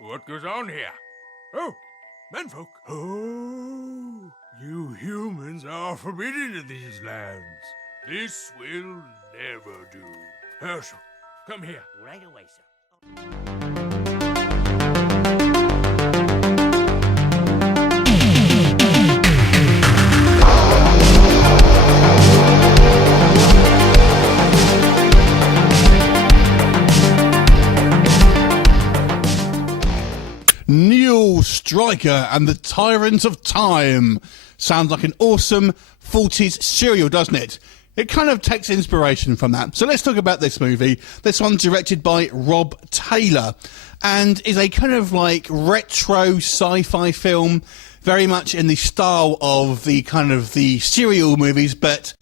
What goes on here? Oh, menfolk. Oh, you humans are forbidden in these lands. This will never do. Herschel, come here. Right away, sir. New STRYKER and the Tyrant of Time. Sounds like an awesome 40s serial, doesn't it? It kind of takes inspiration from that. So let's talk about this movie. This one's directed by Rob Taylor and is a kind of like retro sci-fi film, very much in the style of the kind of the serial movies, but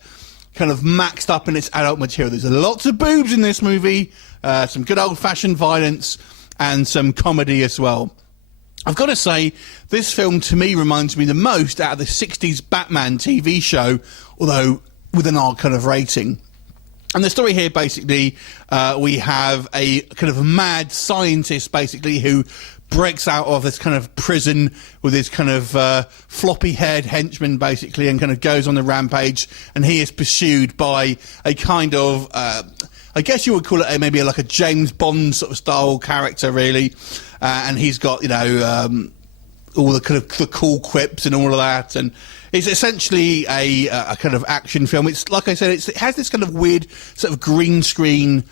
kind of maxed up in its adult material. There's lots of boobs in this movie, some good old-fashioned violence, and some comedy as well. I've got to say, this film to me reminds me the most out of the 60s Batman TV show, although with an R kind of rating. And the story here, basically, we have a kind of mad scientist, basically, who breaks out of this kind of prison with his kind of floppy-haired henchman, basically, and kind of goes on the rampage, and he is pursued by a kind of I guess you would call it maybe like a James Bond sort of style character, really. And he's got, you know, all the kind of the cool quips and all of that. And it's essentially a kind of action film. It's like I said, it has this kind of weird sort of green screen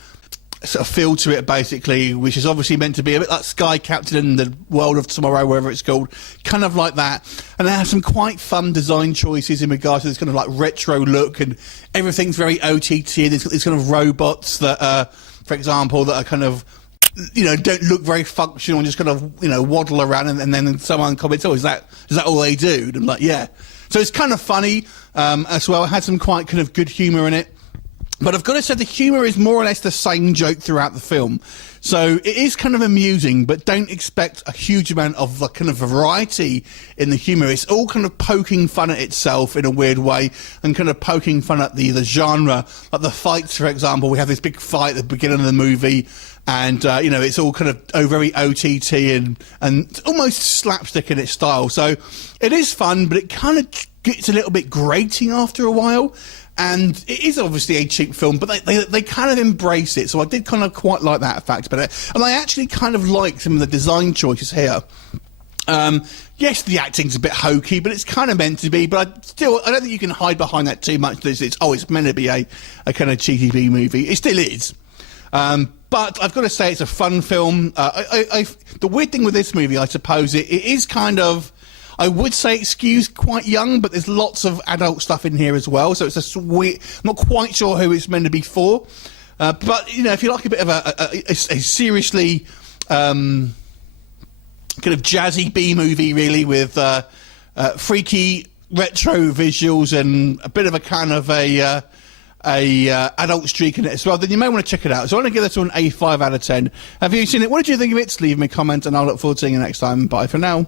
sort of feel to it, basically, which is obviously meant to be a bit like Sky Captain and the World of Tomorrow, wherever it's called, kind of like that. And it has some quite fun design choices in regards to this kind of like retro look, and everything's very OTT. There's got these kind of robots that, for example, that are kind of, you know, don't look very functional and just kind of, you know, waddle around, and then someone comments, oh, is that all they do? And I'm like, yeah. So it's kind of funny as well. It had some quite kind of good humour in it. But I've got to say the humour is more or less the same joke throughout the film. So it is kind of amusing, but don't expect a huge amount of the kind of variety in the humour. It's all kind of poking fun at itself in a weird way, and kind of poking fun at the genre. Like the fights, for example, we have this big fight at the beginning of the movie, and, you know, it's all kind of very OTT and almost slapstick in its style. So it is fun, but it kind of gets a little bit grating after a while. And it is obviously a cheap film, but they kind of embrace it. So I did kind of quite like that fact. And I actually kind of like some of the design choices here. Yes, the acting's a bit hokey, but it's kind of meant to be. But I don't think you can hide behind that too much. It's meant to be a kind of cheesy B movie. It still is. But I've got to say it's a fun film. The weird thing with this movie, I suppose, it is kind of, I would say it skews quite young, but there's lots of adult stuff in here as well. So it's a sweet, I'm not quite sure who it's meant to be for. But, you know, if you like a bit of a seriously kind of jazzy B-movie, really, with freaky retro visuals and a bit of a kind of a adult streak in it as well, then you may want to check it out. So I'm going to give this one a 5 out of 10. Have you seen it? What did you think of it? Leave me a comment, and I'll look forward to seeing you next time. Bye for now.